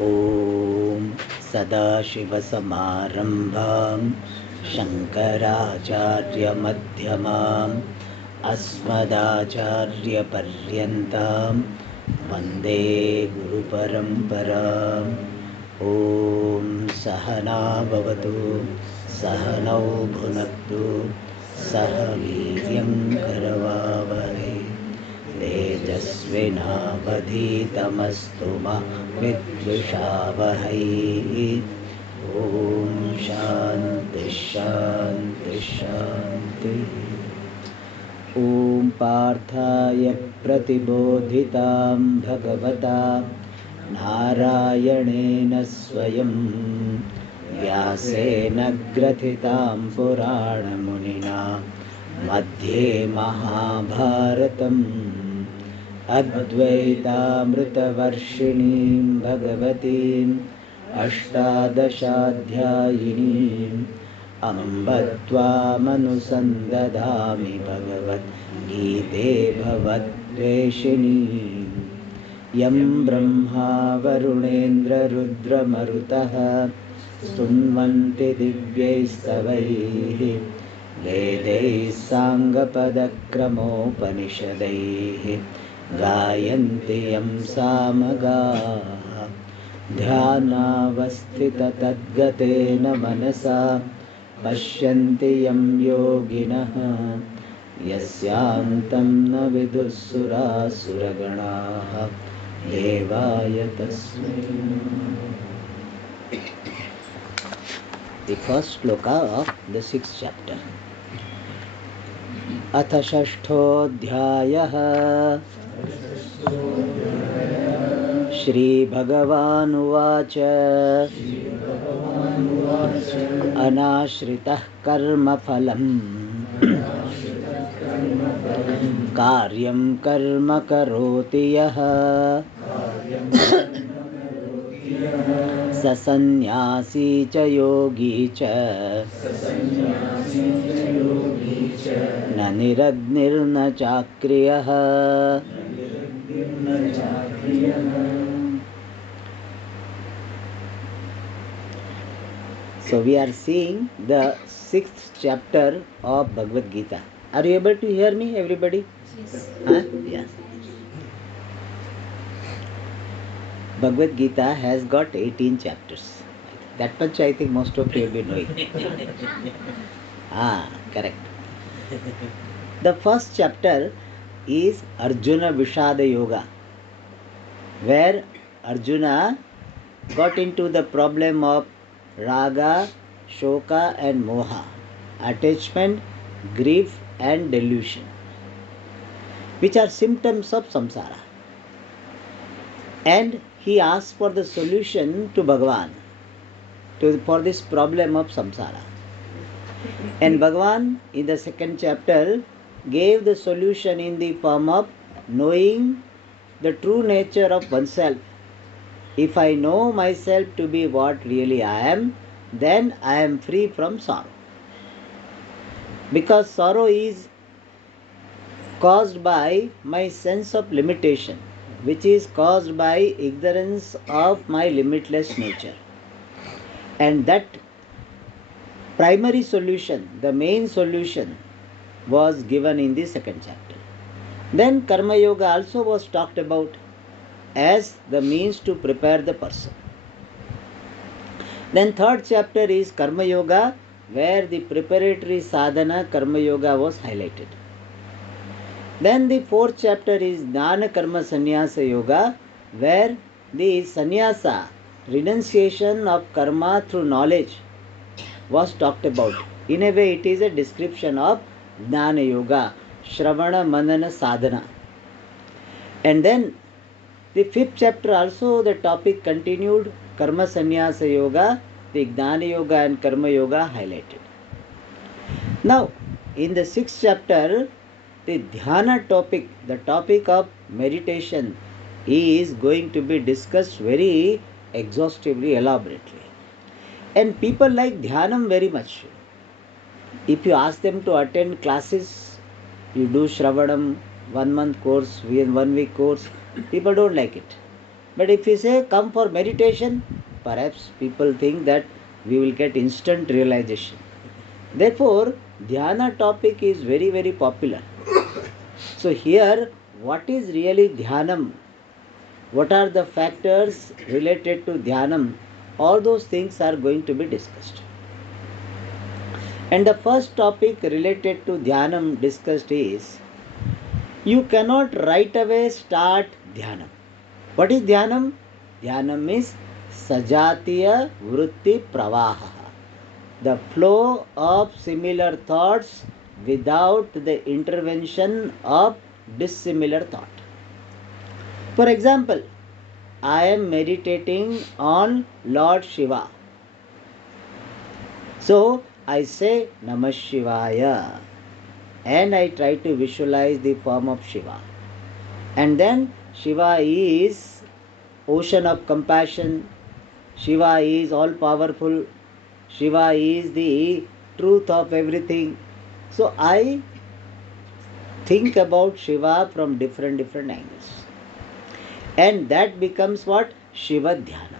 ॐ सदाशिवसमारम्भां शङ्कराचार्यमध्यमाम् अस्मदाचार्यपर्यन्तां वन्दे गुरुपरम्पराम्। ॐ सहना भवतु, सहनौ भुनक्तु, सह वीर्यं करवावहै, तेजस्विनावधीतमस्तु मा विद्विषावहै। ॐ शान्ति शान्ति शान्तिः। ॐ पार्थाय प्रतिबोधितां भगवता नारायणेन स्वयं व्यासेन ग्रथितां पुराणमुनिना मध्ये महाभारतम् अद्वैतामृतवर्षिणीं भगवतीम् अष्टादशाध्यायिनीम् अम्ब त्वामनुसन्दधामि भगवद्गीते भवद्वेषिणीम्। यं ब्रह्मा वरुणेन्द्ररुद्रमरुतः स्तुन्वन्ति दिव्यैस्तवैः वेदैः साङ्गपदक्रमोपनिषदैः गायन्ति यं सामगाः। ध्यानावस्थिततद्गतेन मनसा पश्यन्ति यं योगिनः यस्यान्तं न विदुःसुरासुरगणाः देवाय तस्मै नमः। The first shloka of the 6th chapter. अथ षष्ठोऽध्यायः। श्रीभगवानुवाच अनाश्रितः कर्मफलम् कार्यं कर्म करोति यः स सन्न्यासी च योगी च न निरग्निर्न चाक्रियः। So we are seeing the 6th chapter of Bhagavad Gita. Are you able to hear me, everybody? Yes. Huh? Yes. Bhagavad Gita has got 18 chapters. That much I think most of you will be knowing. Correct. The first chapter is Arjuna Vishada Yoga, where Arjuna got into the problem of Raga, Shoka and Moha, attachment, grief and delusion, which are symptoms of samsara. And he asked for the solution to Bhagavan for this problem of samsara. And Bhagavan in the 2nd chapter gave the solution in the form of knowing the true nature of oneself. If I know myself to be what really I am, then I am free from sorrow. Because sorrow is caused by my sense of limitation, which is caused by ignorance of my limitless nature. And that primary solution, the main solution, was given in the 2nd chapter. Then Karma Yoga also was talked about as the means to prepare the person. Then 3rd chapter is Karma Yoga, where the preparatory sadhana Karma Yoga was highlighted. Then the 4th chapter is Jnana Karma Sannyasa Yoga, where the sannyasa, renunciation of karma through knowledge, was talked about. In a way, it is a description of Jnana Yoga, Shravana Manana Sadhana. And then the 5th chapter also the topic continued, Karma Sannyasa Yoga, the Jnana Yoga and Karma Yoga highlighted. Now, in the 6th chapter, the Dhyana topic, the topic of meditation, is going to be discussed very exhaustively, elaborately. And people like Dhyanam very much. If you ask them to attend classes, you do Shravanam, 1 month course, 1 week course, people don't like it. But if we say come for meditation, perhaps people think that we will get instant realization. Therefore, dhyana topic is very, very popular. So here, what is really dhyanam? What are the factors related to dhyanam? All those things are going to be discussed. And the first topic related to dhyanam discussed is, you cannot right away start dhyanam. What is dhyanam? Dhyanam is sajatiya vritti pravaha, the flow of similar thoughts without the intervention of dissimilar thought. For example, I am meditating on Lord Shiva. So I say Namah Shivaya and I try to visualize the form of Shiva. And then Shiva is ocean of compassion. Shiva is all powerful. Shiva is the truth of everything. So I think about Shiva from different angles. And that becomes what? Shiva Dhyana.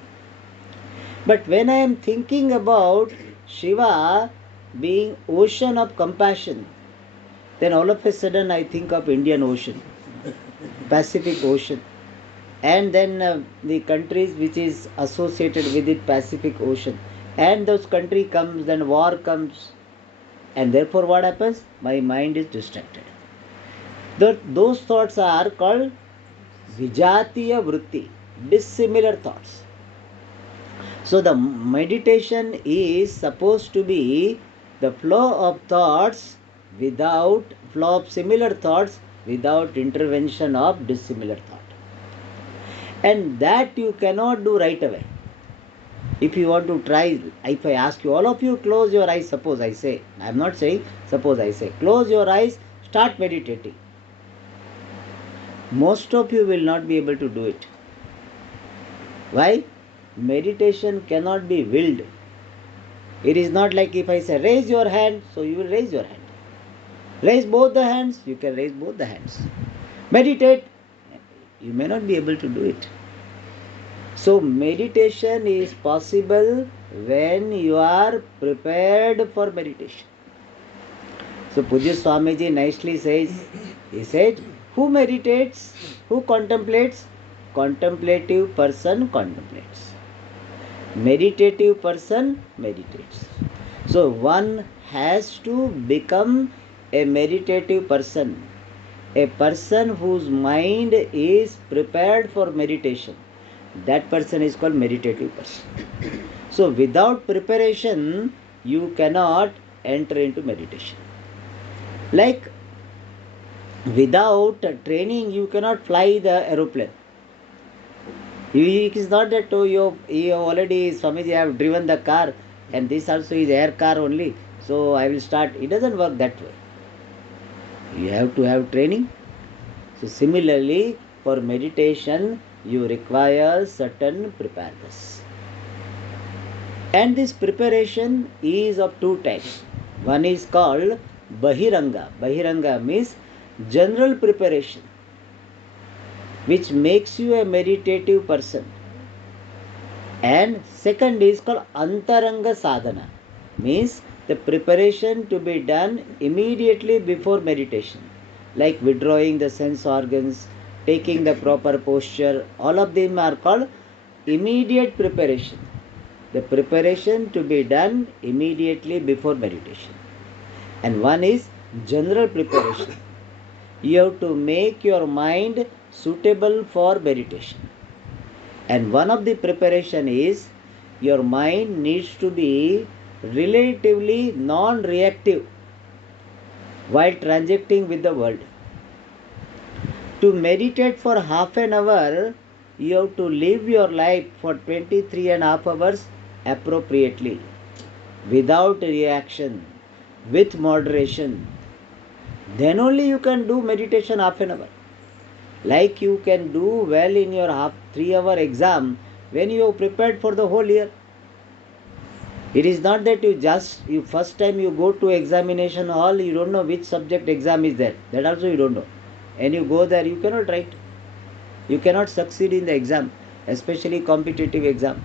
But when I am thinking about Shiva being ocean of compassion, then all of a sudden I think of Indian Ocean, Pacific Ocean, and then the countries which is associated with it, Pacific Ocean, and those country comes, then war comes, and therefore what happens? My mind is distracted. Those thoughts are called vijatiya vritti, dissimilar thoughts. So the meditation is supposed to be the flow of thoughts without flow of similar thoughts without intervention of dissimilar thought. And that you cannot do right away. If you want to try, if I ask you, all of you close your eyes, suppose I say, I am not saying, suppose I say, close your eyes, start meditating. Most of you will not be able to do it. Why? Meditation cannot be willed. It is not like if I say raise your hand, so you will raise your hand. Raise both the hands, you can raise both the hands. Meditate, you may not be able to do it. So meditation is possible when you are prepared for meditation. So Pujya Swamiji nicely says, he said, who meditates, who contemplates? Contemplative person contemplates. Meditative person meditates. So one has to become a meditative person, a person whose mind is prepared for meditation. That person is called meditative person. So without preparation, you cannot enter into meditation. Like without training, you cannot fly the aeroplane. It is not that you already, Swamiji, have driven the car and this also is air car only, so I will start. It doesn't work that way. You have to have training. So similarly, for meditation, you require certain preparedness. And this preparation is of two types. One is called Bahiranga. Bahiranga means general preparation, which makes you a meditative person. And second is called Antaranga Sadhana, means the preparation to be done immediately before meditation, like withdrawing the sense organs, taking the proper posture. All of them are called immediate preparation. The preparation to be done immediately before meditation. And one is general preparation. You have to make your mind suitable for meditation. And one of the preparation is your mind needs to be relatively non-reactive while transacting with the world. To meditate for half an hour, you have to live your life for 23.5 hours appropriately, without reaction, with moderation. Then only you can do meditation half an hour. Like you can do well in your 3-hour exam when you have prepared for the whole year. It is not that you first time you go to examination hall, you don't know which subject exam is there. That also you don't know. And you go there, you cannot write. You cannot succeed in the exam. especially competitive exam.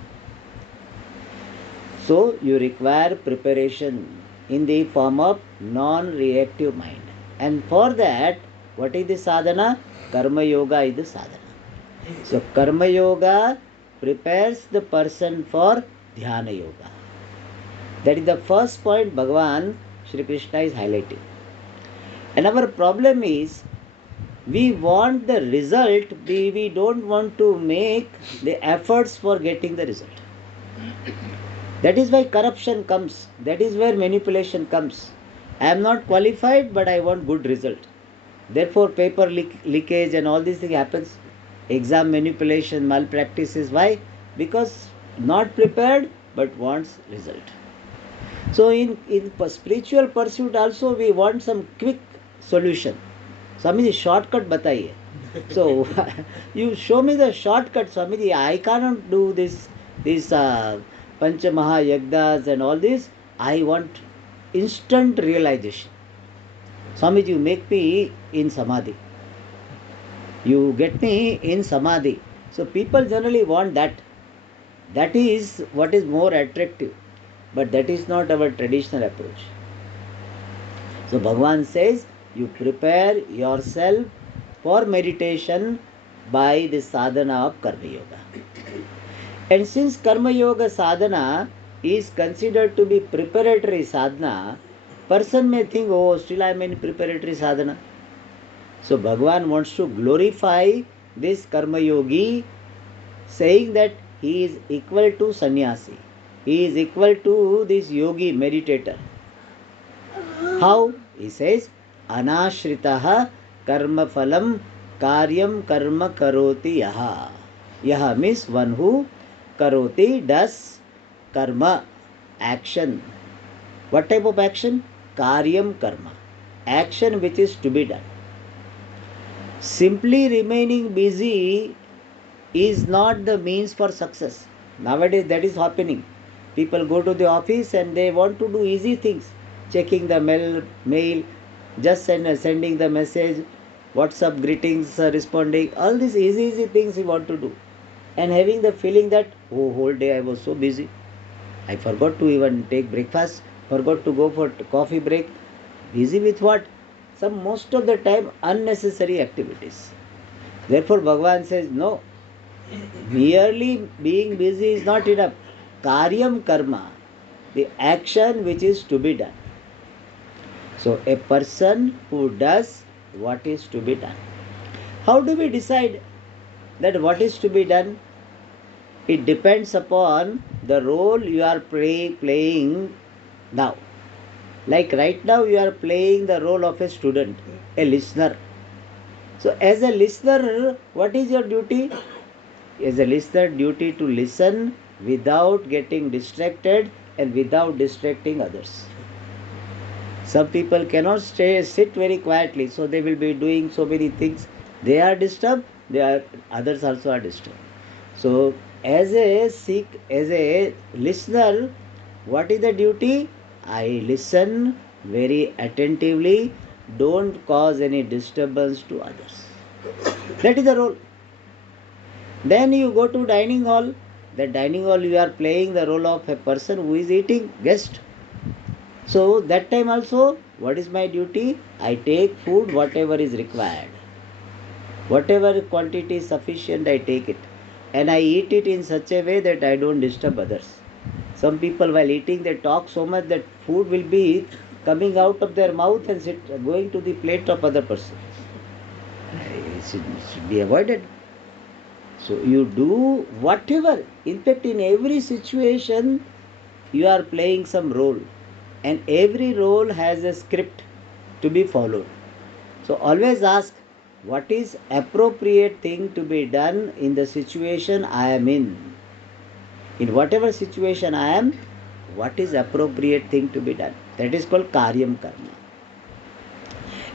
So you require preparation in the form of non-reactive mind. And for that, what is the sadhana? Karma yoga is the sadhana. So Karma Yoga prepares the person for Dhyana Yoga. That is the first point Bhagavan Shri Krishna is highlighting. And our problem is, we want the result, we don't want to make the efforts for getting the result. That is why corruption comes. That is where manipulation comes. I am not qualified, but I want good result. Therefore, paper leakage and all these things happens. Exam manipulation, malpractices. Why? Because not prepared, but wants result. So in spiritual pursuit also we want some quick solution. Swamiji, shortcut bataiye. So you show me the shortcut, Swamiji. I cannot do this Pancha Maha Yagdas and all this. I want instant realization. Swamiji, you make me in Samadhi. You get me in Samadhi. So people generally want that. That is what is more attractive. But that is not our traditional approach. So Bhagavan says, you prepare yourself for meditation by the sadhana of Karma Yoga. And since Karma Yoga sadhana is considered to be preparatory sadhana, person may think, oh, still I am in preparatory sadhana. So Bhagavan wants to glorify this Karma Yogi, saying that he is equal to sannyasi. He is equal to this yogi meditator. How? He says, anashritaha karma phalam karyam karma karoti yaha. Yaha means one who karoti does karma, action. What type of action? Karyam karma. Action which is to be done. Simply remaining busy is not the means for success. Nowadays that is happening. People go to the office and they want to do easy things. Checking the mail, just sending the message, WhatsApp greetings, responding. All these easy things you want to do. And having the feeling that, oh, whole day I was so busy. I forgot to even take breakfast, forgot to go for coffee break. Busy with what? Some most of the time unnecessary activities. Therefore Bhagavan says, no, merely being busy is not enough. Karyam karma, the action which is to be done. So a person who does what is to be done. How do we decide that what is to be done? It depends upon the role you are playing now. Like right now you are playing the role of a student, a listener. So as a listener, what is your duty? As a listener, duty to listen without getting distracted and without distracting others. Some people cannot sit very quietly, so they will be doing so many things. They are disturbed, others also are disturbed. So as a listener, what is the duty? I listen very attentively, don't cause any disturbance to others. That is the role. Then you go to dining hall. The dining hall you are playing the role of a person who is eating, guest. So that time also, what is my duty? I take food whatever is required. Whatever quantity is sufficient, I take it. And I eat it in such a way that I don't disturb others. Some people while eating, they talk so much that food will be coming out of their mouth and going to the plate of other person. It should be avoided. So you do whatever. In fact, in every situation, you are playing some role. And every role has a script to be followed. So always ask, what is appropriate thing to be done in the situation I am in? In whatever situation I am, what is appropriate thing to be done? That is called karyam karma.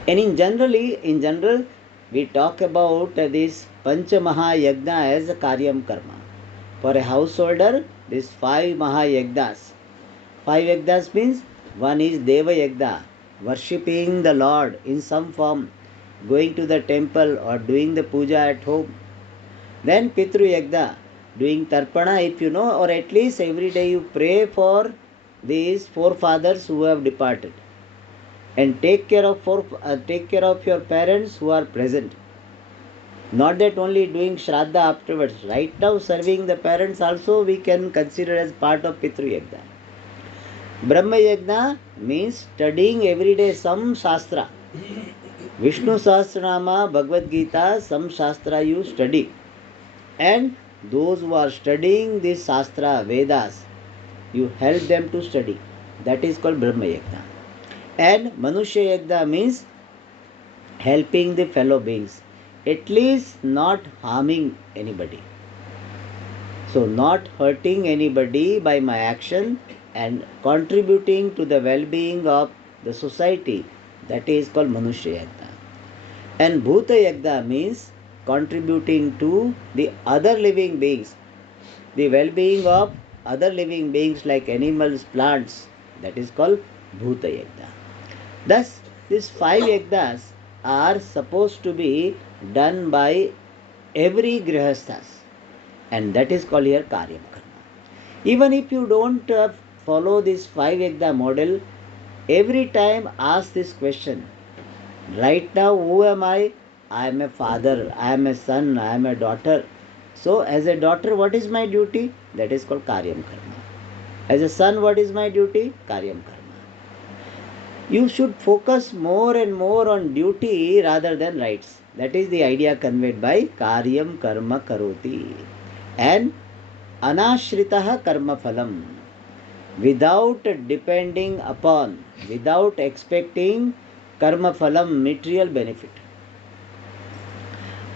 And in general, we talk about this Pancha Maha Yagna as a karyam karma. For a householder, these 5 Maha Yagdas. 5 Yagdas means one is Deva Yagda, worshipping the Lord in some form, going to the temple or doing the puja at home. Then Pitru Yagda, doing tarpana if you know, or at least every day you pray for these forefathers who have departed, and take care of your parents who are present. Not that only doing shraddha afterwards. Right now serving the parents also we can consider as part of Pitru Yajna. Brahma Yajna means studying every day some Shastra. Vishnu Sahasranama, Bhagavad Gita, some Shastra you study. And those who are studying this Shastra, Vedas, you help them to study. That is called Brahma Yajna. And Manushya Yajna means helping the fellow beings. At least not harming anybody. So not hurting anybody by my action and contributing to the well-being of the society. That is called Manushya Yajna. And Bhuta Yajna means contributing to the other living beings, the well-being of other living beings like animals, plants. That is called Bhuta Yajna. Thus, these 5 yajnas are supposed to be done by every grihasthas, and that is called here Karyam Karma. Even if you don't follow this 5 yajna model, every time ask this question. Right now, who am I? I am a father, I am a son, I am a daughter. So, as a daughter, what is my duty? That is called Karyam Karma. As a son, what is my duty? Karyam Karma. You should focus more and more on duty rather than rights. That is the idea conveyed by Karyam Karma Karoti. And Anashritaha Karma Phalam. Without depending upon, without expecting Karma Phalam, material benefit.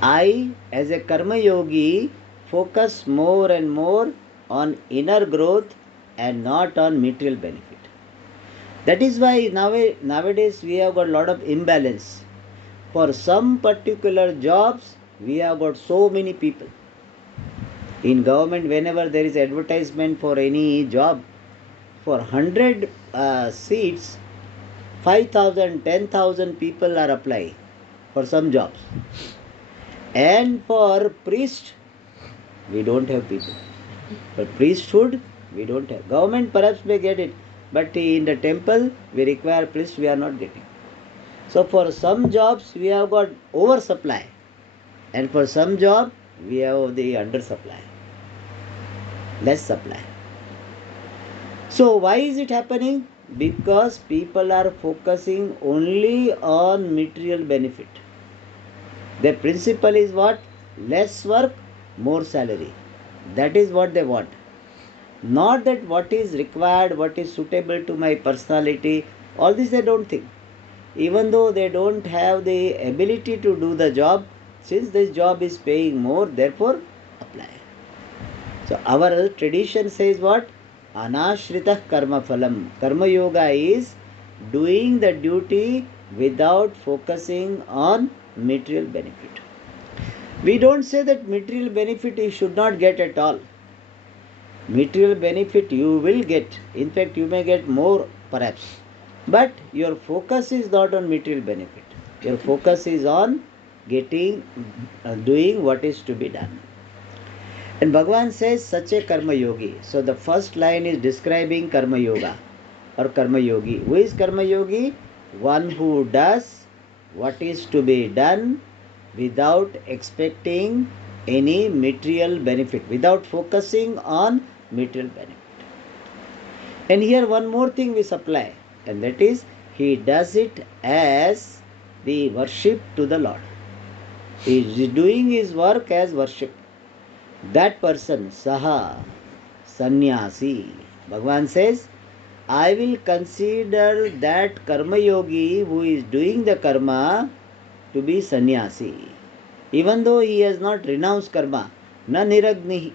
I, as a Karma Yogi, focus more and more on inner growth and not on material benefit. That is why nowadays we have got a lot of imbalance. For some particular jobs, we have got so many people. In government, whenever there is advertisement for any job, for 100 seats, 5,000, 10,000 people are applying for some jobs. And for priest, we don't have people. For priesthood, we don't have. Government perhaps may get it, but in the temple, we require priest, we are not getting. So for some jobs, we have got oversupply. And for some job, we have the undersupply. Less supply. So why is it happening? Because people are focusing only on material benefit. The principle is what? Less work, more salary. That is what they want. Not that what is required, what is suitable to my personality, all this they don't think. Even though they don't have the ability to do the job, since this job is paying more, therefore apply. So our tradition says what? Anashritah karma phalam. Karma yoga is doing the duty without focusing on material benefit. We don't say that material benefit you should not get at all. Material benefit you will get. In fact, you may get more perhaps. But your focus is not on material benefit. Your focus is on doing what is to be done. And Bhagavan says, such a karma yogi. So the first line is describing karma yoga or karma yogi. Who is karma yogi? One who does what is to be done without expecting any material benefit, without focusing on material benefit. And here one more thing we supply, and that is he does it as the worship to the Lord. He is doing his work as worship. That person, Saha, Sannyasi, Bhagavan says, I will consider that karma yogi who is doing the karma to be sannyasi, even though he has not renounced karma, na niragnihi.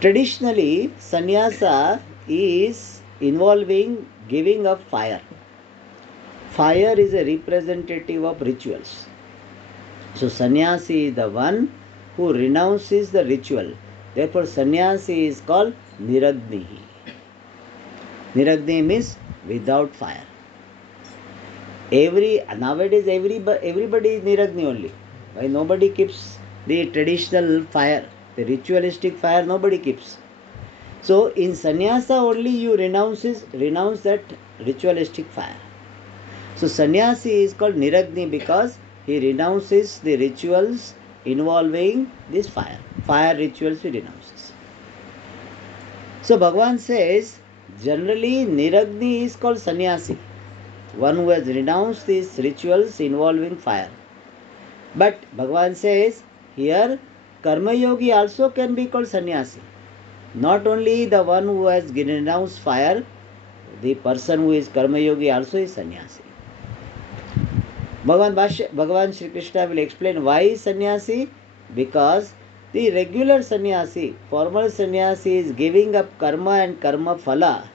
Traditionally, sannyasa is involving giving up fire. Fire is a representative of rituals. So sannyasi is the one who renounces the ritual. Therefore, sannyasi is called niragnihi. Niragni means without fire. Nowadays everybody is niragni only. Why nobody keeps the traditional fire? The ritualistic fire nobody keeps. So in sannyasa only you renounce that ritualistic fire. So sannyasi is called niragni because he renounces the rituals involving this fire. Fire rituals he renounces. So Bhagavan says, generally niragni is called sannyasi, one who has renounced these rituals involving fire. But Bhagavan says, here karma yogi also can be called sannyasi. Not only the one who has renounced fire, the person who is karma yogi also is sannyasi. Bhagavan Shri Krishna will explain why is sannyasi. Because the regular sannyasi, formal sannyasi, is giving up karma and karma phala,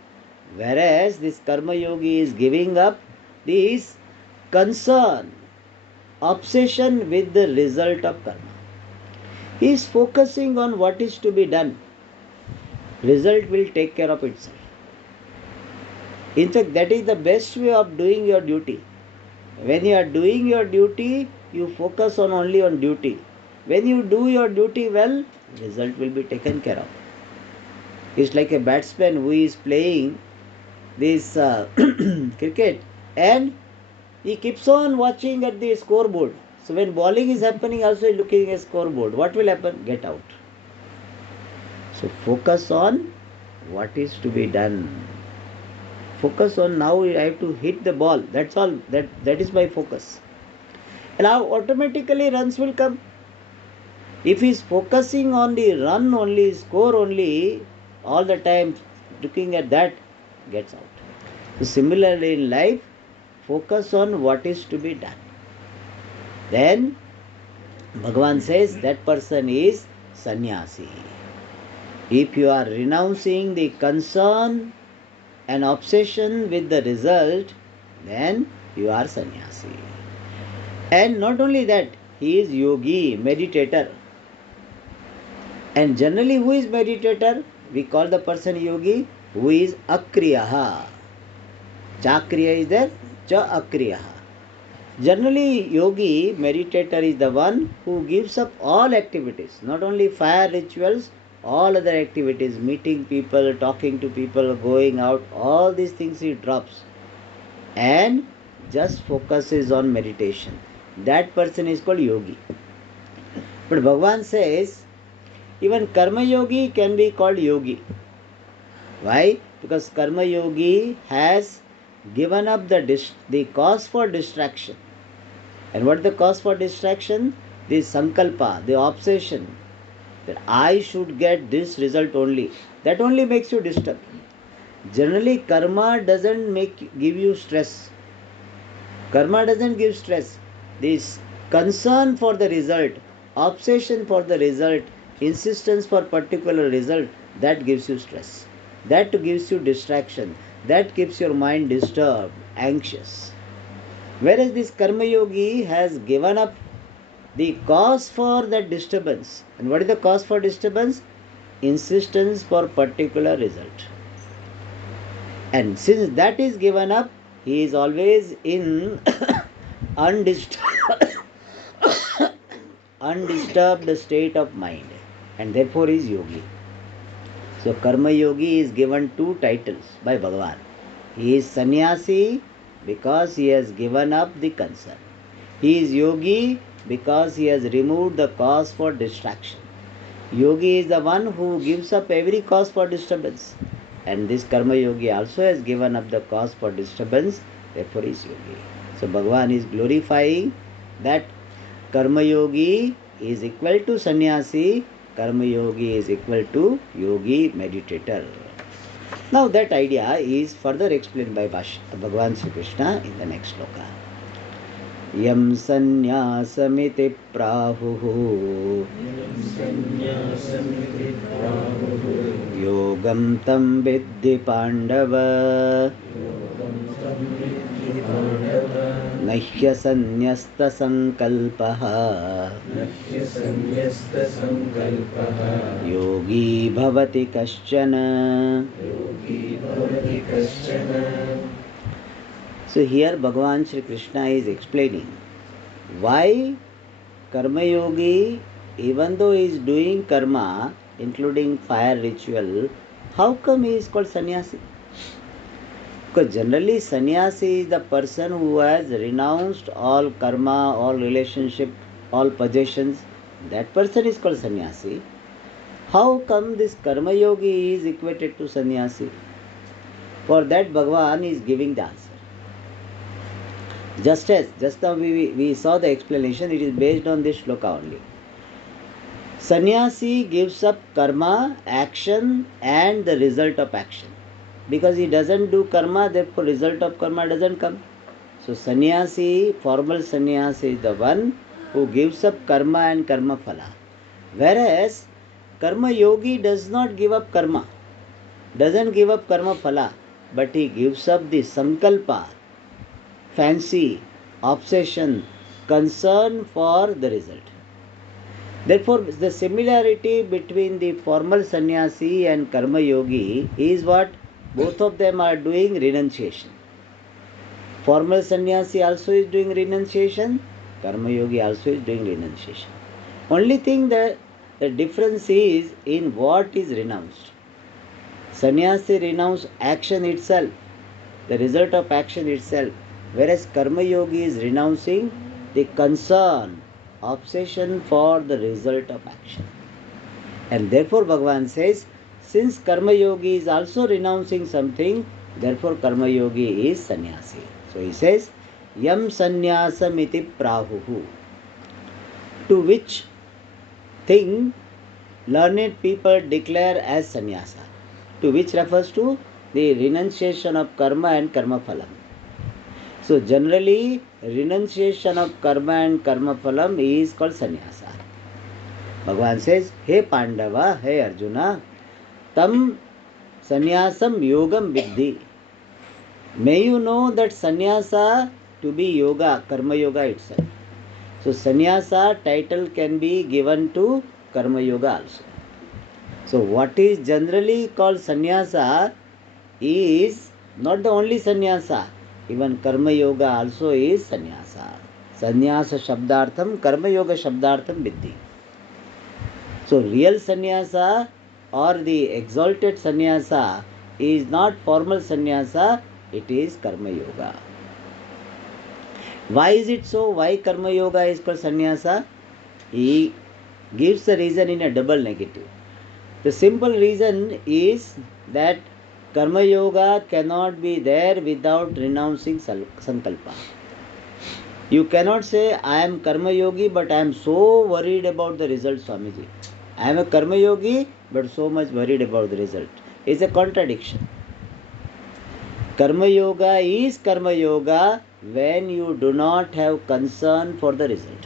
whereas this karma yogi is giving up this concern, obsession with the result of karma. He is focusing on what is to be done. Result will take care of itself. In fact, that is the best way of doing your duty. When you are doing your duty, you focus only on duty. When you do your duty well, result will be taken care of. It's like a batsman who is playing this cricket and he keeps on watching at the scoreboard. So when bowling is happening, also he is looking at scoreboard. What will happen? Get out. So focus on what is to be done. Focus on now I have to hit the ball. That's all. That is my focus. And now automatically runs will come. If he is focusing on the run only, score only, all the time looking at that, gets out. So similarly in life, focus on what is to be done. Then Bhagavan says that person is sannyasi. If you are renouncing the concern and obsession with the result, then you are sannyasi. And not only that, he is yogi, meditator. And generally who is meditator? We call the person yogi who is akriyaha. Chakriya is there, cha akriyaha. Generally yogi, meditator is the one who gives up all activities, not only fire rituals, all other activities, meeting people, talking to people, going out, all these things he drops and just focuses on meditation. That person is called yogi. But Bhagavan says, even karma yogi can be called yogi. Why? Because karma yogi has given up the cause for distraction. And what is the cause for distraction? The sankalpa, the obsession that I should get this result only. That only makes you disturbed. Generally, karma doesn't give you stress. Karma doesn't give stress. This concern for the result, obsession for the result, insistence for particular result, that gives you stress. That gives you distraction. That keeps your mind disturbed, anxious. Whereas this karma yogi has given up the cause for that disturbance. And what is the cause for disturbance? Insistence for particular result. And since that is given up, he is always in undisturbed state of mind, and therefore is yogi. So karma yogi is given two titles by Bhagavan. He is sannyasi because he has given up the concern. He is yogi because he has removed the cause for distraction. Yogi is the one who gives up every cause for disturbance. And this karma yogi also has given up the cause for disturbance, therefore is yogi. So Bhagavan is glorifying that karma yogi is equal to sannyasi, karma yogi is equal to yogi meditator. Now that idea is further explained by Bhagavan Sri Krishna in the next sloka. Yam sannyāsamiti prāhuhu yogam tam viddhi pandava nahya sannyasta sankalpaha yogi bhavati kaścana. So here Bhagavan Shri Krishna is explaining why karma yogi even though he is doing karma, including fire ritual, how come he is called sannyasi? Because generally sannyasi is the person who has renounced all karma, all relationship, all possessions. That person is called sannyasi. How come this karma yogi is equated to sannyasi? For that Bhagavan is giving the answer. Just now we saw the explanation, it is based on this shloka only. Sannyasi gives up karma, action and the result of action. Because he doesn't do karma, therefore result of karma doesn't come. So sannyasi, formal sannyasi is the one who gives up karma and karma phala. Whereas karma yogi does not give up karma, doesn't give up karma phala, but he gives up the sankalpa, fancy, obsession, concern for the result. Therefore, the similarity between the formal sannyasi and karma yogi is what? Both of them are doing renunciation. Formal sannyasi also is doing renunciation, karma yogi also is doing renunciation. Only thing that the difference is in what is renounced. Sannyasi renounce action itself, the result of action itself, whereas karma yogi is renouncing the concern, obsession for the result of action. And therefore Bhagavan says, since karma yogi is also renouncing something, therefore karma yogi is sannyasi. So he says, yam sannyasam iti prahuhu. To which thing learned people declare as sannyasa. To which refers to the renunciation of karma and karma phalam. So generally, renunciation of karma and karma phalam is called sannyasa. Bhagavan says, Hey Pandava, hey Arjuna, tam sannyasam yogam vidhi. May you know that sannyasa to be yoga, karma yoga itself. So sannyasa title can be given to karma yoga also. So what is generally called sannyasa is not the only sannyasa. Even karma yoga also is sannyasa. Sannyasa shabdartham, karma yoga shabdartham vidhi. So real sannyasa or the exalted sannyasa is not formal sannyasa, it is karma yoga. Why is it so? Why karma yoga is called sannyasa? He gives the reason in a double negative. The simple reason is that karma yoga cannot be there without renouncing sankalpa. You cannot say, I am karma yogi, but I am so worried about the result, Swamiji. I am a karma yogi, but so much worried about the result. It's a contradiction. Karma yoga is karma yoga when you do not have concern for the result.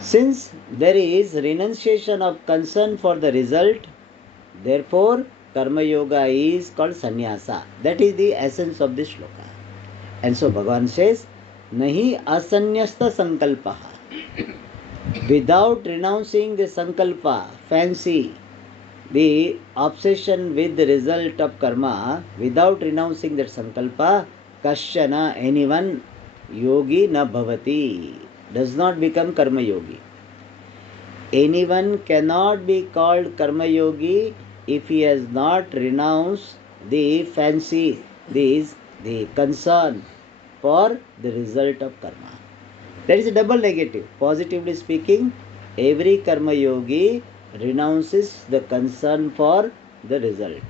Since there is renunciation of concern for the result, therefore karma yoga is called sannyasa. That is the essence of this shloka. And so Bhagavan says, Nahi asanyasta sankalpaha. Without renouncing the sankalpa, fancy, the obsession with the result of karma, without renouncing that sankalpa, kashyana, anyone, yogi na bhavati, does not become karma yogi. Anyone cannot be called karma yogi if he has not renounced the fancy, the concern for the result of karma. That is a double negative. Positively speaking, every karma yogi renounces the concern for the result,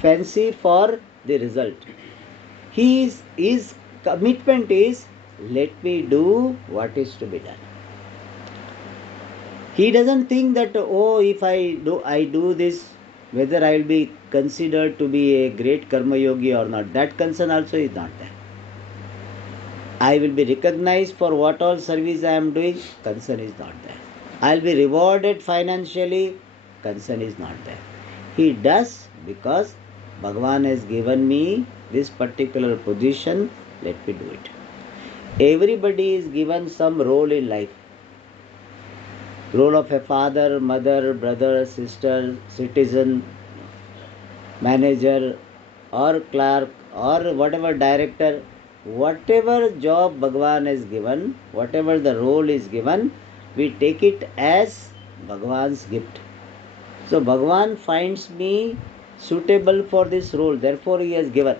fancy for the result. His commitment is, let me do what is to be done. He doesn't think that, oh, if I do this, whether I will be considered to be a great karma yogi or not. That concern also is not there. I will be recognized for what all service I am doing, concern is not there. I will be rewarded financially, concern is not there. He does because Bhagavan has given me this particular position, let me do it. Everybody is given some role in life. Role of a father, mother, brother, sister, citizen, manager or clerk or whatever director. Whatever job Bhagavan has given, whatever the role is given, we take it as Bhagavan's gift. So Bhagavan finds me suitable for this role, therefore he has given,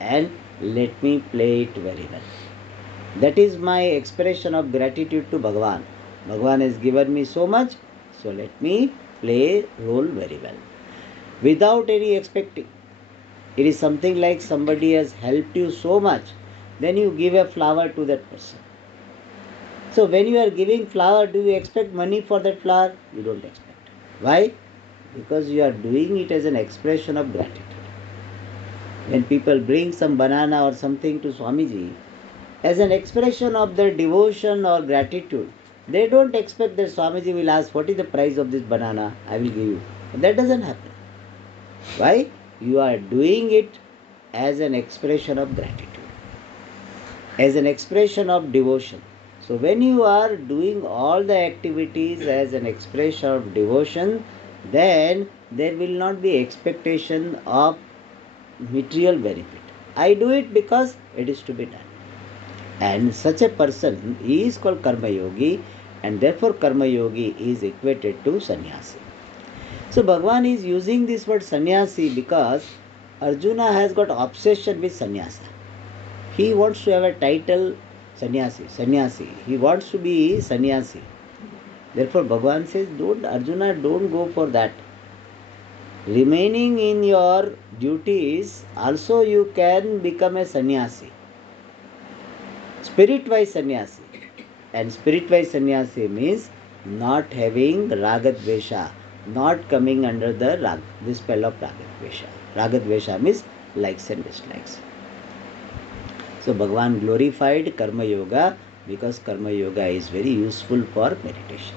and let me play it very well. That is my expression of gratitude to Bhagavan. Bhagavan has given me so much, so let me play role very well. Without any expecting. It is something like somebody has helped you so much, then you give a flower to that person. So when you are giving flower, do you expect money for that flower? You don't expect. Why? Because you are doing it as an expression of gratitude. When people bring some banana or something to Swamiji, as an expression of their devotion or gratitude, they don't expect that Swamiji will ask, what is the price of this banana? I will give you. That doesn't happen. Why? You are doing it as an expression of gratitude, as an expression of devotion. So when you are doing all the activities as an expression of devotion, then there will not be expectation of material benefit. I do it because it is to be done. And such a person is called Karma Yogi, and therefore Karma Yogi is equated to sannyasi. So Bhagavan is using this word sannyasi because Arjuna has got obsession with sannyasa. He wants to have a title sannyasi. He wants to be sannyasi. Therefore Bhagavan says, Arjuna, don't go for that. Remaining in your duties, also you can become a sannyasi. Spirit-wise sannyasi. And spirit-wise sannyasi means not having ragadvesha, not coming under the spell of ragadvesha. Ragadvesha means likes and dislikes. So Bhagavan glorified Karma Yoga because Karma Yoga is very useful for meditation.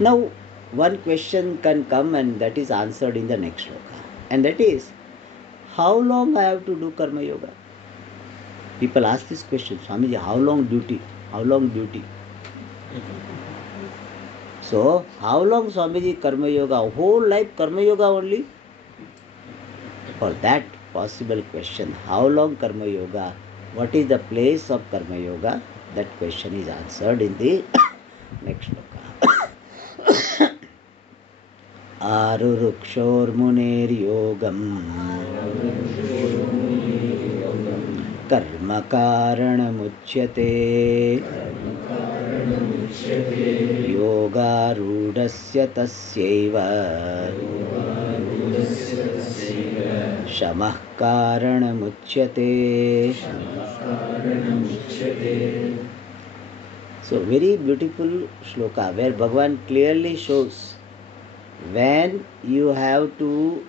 Now one question can come, and that is answered in the next shloka. And that is, how long I have to do Karma Yoga? People ask this question, Swamiji, how long duty? How long duty? So, how long Swamiji Karma Yoga? Whole life Karma Yoga only? For that possible question, how long Karma Yoga? What is the place of Karma Yoga? That question is answered in the next shloka. Arurukshormunir-yogam karma karanam-uchyate yoga-rudasya tasyaiva shamah karanam-uchyate. So very beautiful shloka where Bhagavan clearly shows when you have to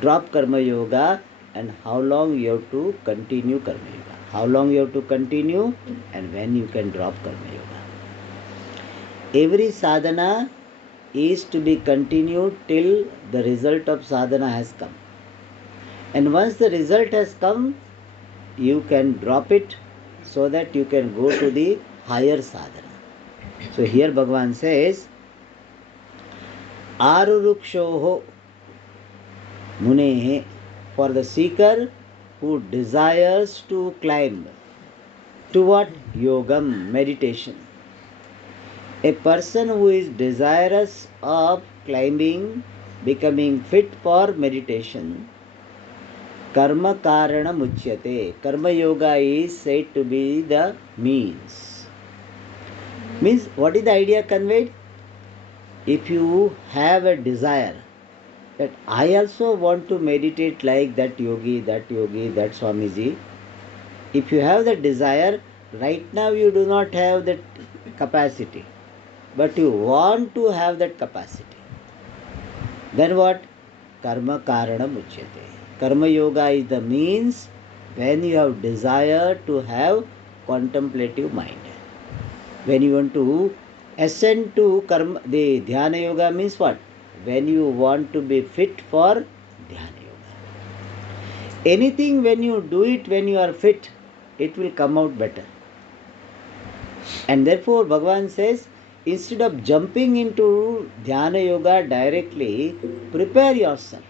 drop Karma Yoga and how long you have to continue Karma Yoga. How long you have to continue and when you can drop Karma Yoga. Every sadhana is to be continued till the result of sadhana has come. And once the result has come, you can drop it so that you can go to the higher sadhana. So here Bhagavan says, Arurukshoho Munehe, for the seeker who desires to climb. To what? Yogam, meditation. A person who is desirous of climbing, becoming fit for meditation, karma karana muchyate. Karma yoga is said to be the means. Means, what is the idea conveyed? If you have a desire that I also want to meditate like that yogi, that Swamiji. If you have that desire, right now you do not have that capacity, but you want to have that capacity. Then what? Karma karana muchyate. Karma yoga is the means when you have desire to have contemplative mind. When you want to ascend to karma, the dhyana yoga means what? When you want to be fit for dhyana yoga. Anything when you do it when you are fit, it will come out better. And therefore Bhagavan says, instead of jumping into dhyana yoga directly, prepare yourself.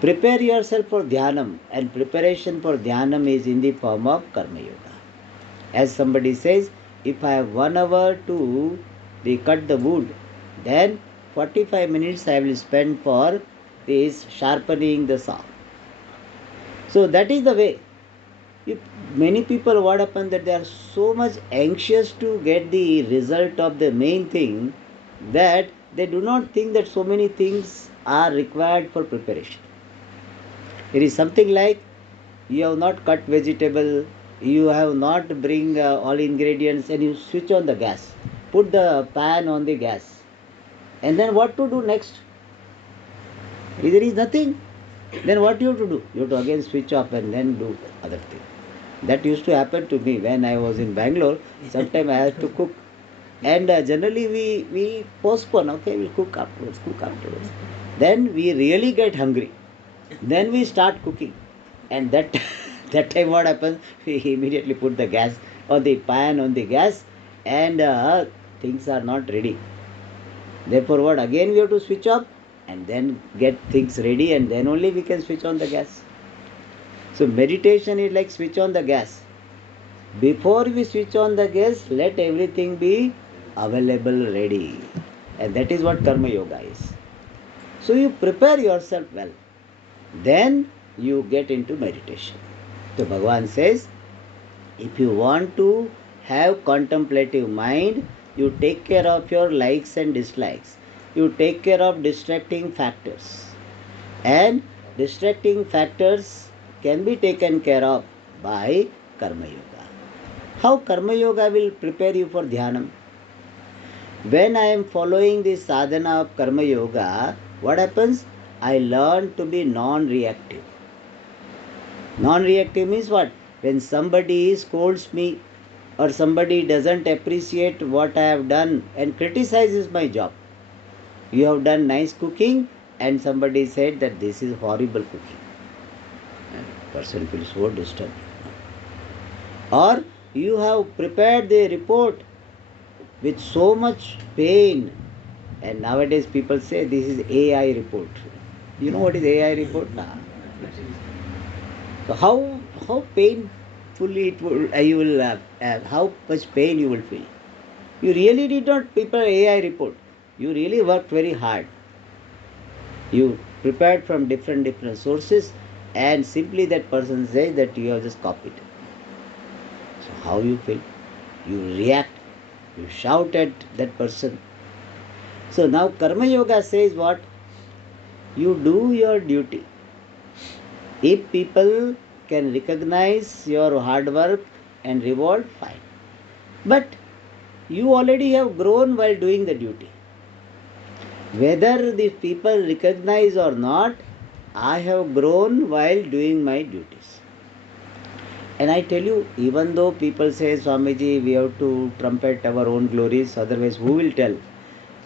Prepare yourself for dhyanam, and preparation for dhyanam is in the form of karma yoga. As somebody says, if I have 1 hour to cut the wood, then 45 minutes I will spend for this sharpening the saw. So that is the way. If many people, what happens, that they are so much anxious to get the result of the main thing, that they do not think that so many things are required for preparation. It is something like, you have not cut vegetable, you have not bring all ingredients, and you switch on the gas, put the pan on the gas, and then what to do next? There is nothing. Then what you have to do? You have to again switch off and then do other thing. That used to happen to me when I was in Bangalore. Sometimes I had to cook, and generally we postpone. Okay, we'll cook afterwards. Then we really get hungry. Then we start cooking, and that that time what happens? We immediately put the gas or the pan on the gas, and things are not ready. Therefore, what again we have to switch off and then get things ready, and then only we can switch on the gas. So meditation is like switch on the gas. Before we switch on the gas, let everything be available, ready. And that is what Karma Yoga is. So you prepare yourself well. Then you get into meditation. So Bhagavan says, if you want to have contemplative mind, you take care of your likes and dislikes. You take care of distracting factors. And distracting factors can be taken care of by Karma Yoga. How Karma Yoga will prepare you for Dhyanam? When I am following the sadhana of Karma Yoga, what happens? I learn to be non-reactive. Non-reactive means what? When somebody scolds me or somebody doesn't appreciate what I have done and criticizes my job. You have done nice cooking and somebody said that this is horrible cooking. And the person feels so disturbed. Or you have prepared the report with so much pain, and nowadays people say this is AI report. You know what is AI report? So how painfully it will you will how much pain you will feel. You really did not prepare AI report. You really worked very hard. You prepared from different sources, and simply that person says that you have just copied. So how you feel? You react. You shout at that person. So now Karma Yoga says what? You do your duty. If people can recognize your hard work and reward, fine. But you already have grown while doing the duty. Whether the people recognize or not, I have grown while doing my duties. And I tell you, even though people say, Swamiji, we have to trumpet our own glories, otherwise who will tell?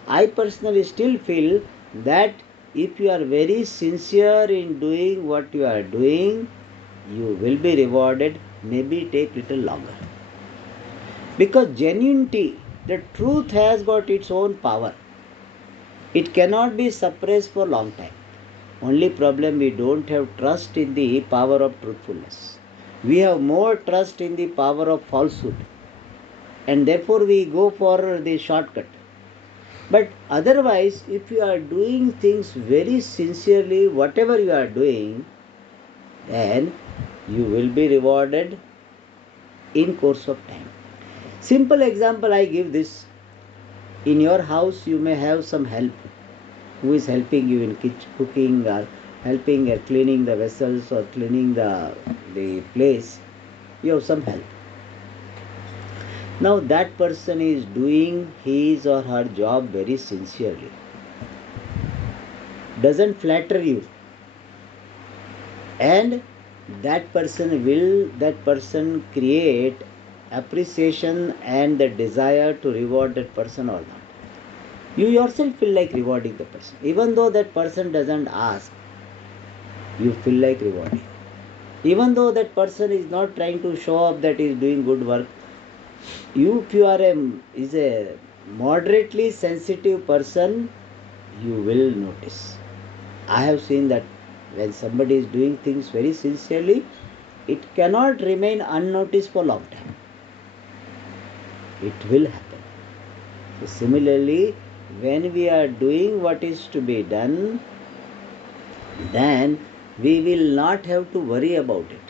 I personally still feel that if you are very sincere in doing what you are doing, you will be rewarded, maybe take little longer. Because genuinity, the truth has got its own power. It cannot be suppressed for a long time. Only problem, we don't have trust in the power of truthfulness. We have more trust in the power of falsehood. And therefore we go for the shortcut. But otherwise, if you are doing things very sincerely, whatever you are doing, then you will be rewarded in course of time. Simple example I give this. In your house you may have some help who is helping you in cooking or helping or cleaning the vessels or cleaning the place. You have some help. Now that person is doing his or her job very sincerely. Doesn't flatter you. And that person create appreciation and the desire to reward that person or not. You yourself feel like rewarding the person. Even though that person doesn't ask, you feel like rewarding. Even though that person is not trying to show up that he is doing good work, if you are a moderately sensitive person, you will notice. I have seen that when somebody is doing things very sincerely, it cannot remain unnoticed for a long time. it will happen. So similarly, when we are doing what is to be done, then we will not have to worry about it.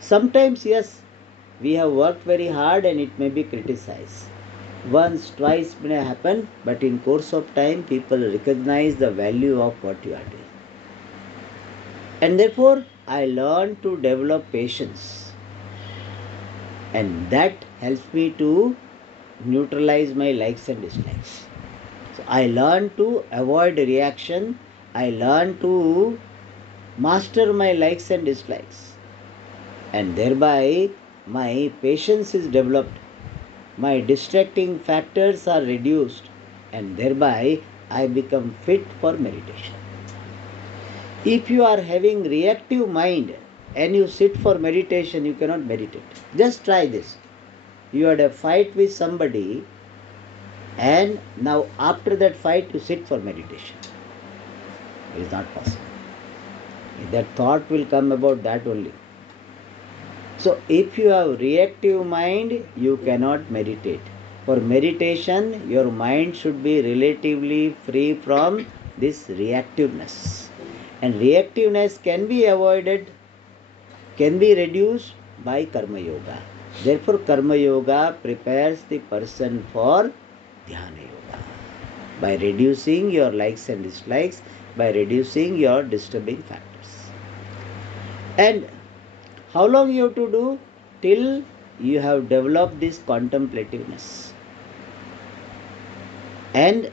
Sometimes, yes, we have worked very hard and it may be criticized. Once, twice may happen, but in course of time, people recognize the value of what you are doing. And therefore, I learned to develop patience. And that helps me to neutralize my likes and dislikes. So I learned to avoid reaction. I learned to master my likes and dislikes. And thereby, my patience is developed. My distracting factors are reduced. And thereby, I become fit for meditation. If you are having reactive mind and you sit for meditation, you cannot meditate. Just try this. You had a fight with somebody, and now after that fight you sit for meditation. It is not possible. That thought will come about that only. So if you have reactive mind, you cannot meditate. For meditation, your mind should be relatively free from this reactiveness. And reactiveness can be avoided, can be reduced by Karma Yoga. Therefore, Karma Yoga prepares the person for Dhyana Yoga by reducing your likes and dislikes, by reducing your disturbing factors. And how long you have to do? Till you have developed this contemplativeness. And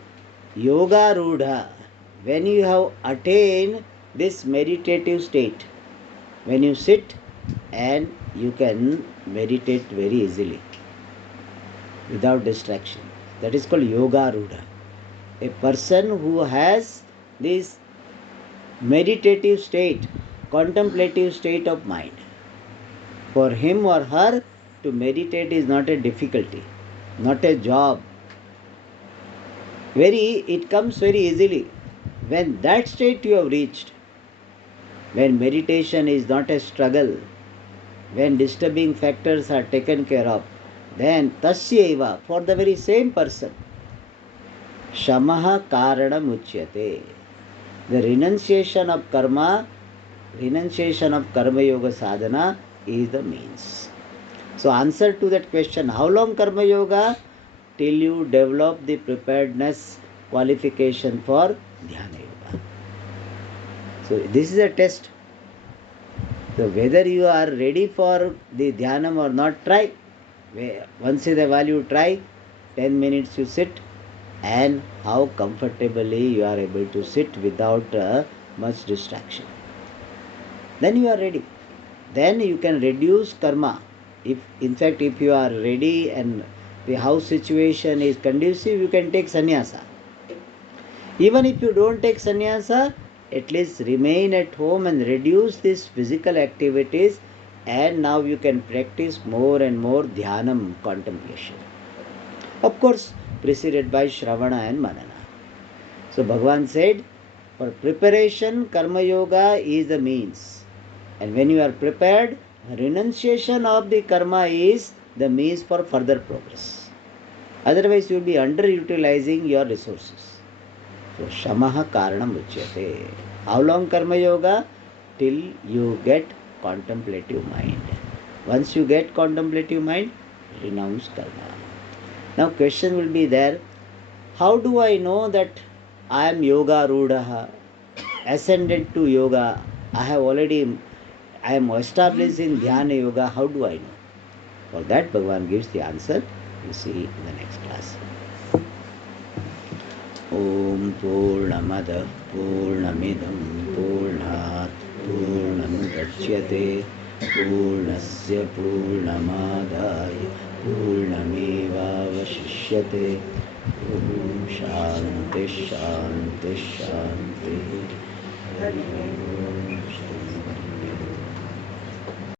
Yoga Rudha, when you have attained this meditative state, when you sit and you can meditate very easily without distraction. That is called Yoga Rudha. A person who has this meditative state, contemplative state of mind, for him or her to meditate is not a difficulty, not a job. It comes very easily. When that state you have reached, when meditation is not a struggle, when disturbing factors are taken care of, then tasyaiva, for the very same person, shamaha karanam uchyate. The renunciation of karma yoga sadhana is the means. So answer to that question, how long karma yoga? Till you develop the preparedness qualification for dhyana yoga. So this is a test. So whether you are ready for the dhyanam or not, try. Once in a while you try, 10 minutes you sit, and how comfortably you are able to sit without much distraction. Then you are ready. Then you can reduce karma. If you are ready and the house situation is conducive, you can take sannyasa. Even if you don't take sannyasa, at least remain at home and reduce these physical activities, and now you can practice more and more dhyanam, contemplation. Of course, preceded by Shravana and Manana. So Bhagavan said, for preparation, Karma Yoga is the means. And when you are prepared, renunciation of the karma is the means for further progress. Otherwise, you will be underutilizing your resources. So Shamaha Karanam Uchyate. How long Karma Yoga? Till you get contemplative mind. Once you get contemplative mind, renounce karma. Now question will be there, how do I know that I am Yoga Rudaha, ascended to yoga? I am established in Dhyana Yoga. How do I know? For that Bhagavan gives the answer. You see in the next class. Om Purnamada Purnamidam Purnat Purnamudachyate Purnasya Purnamadaya Purnamevavashishyate. Om Shanti Shanti Shanti. Hari Om.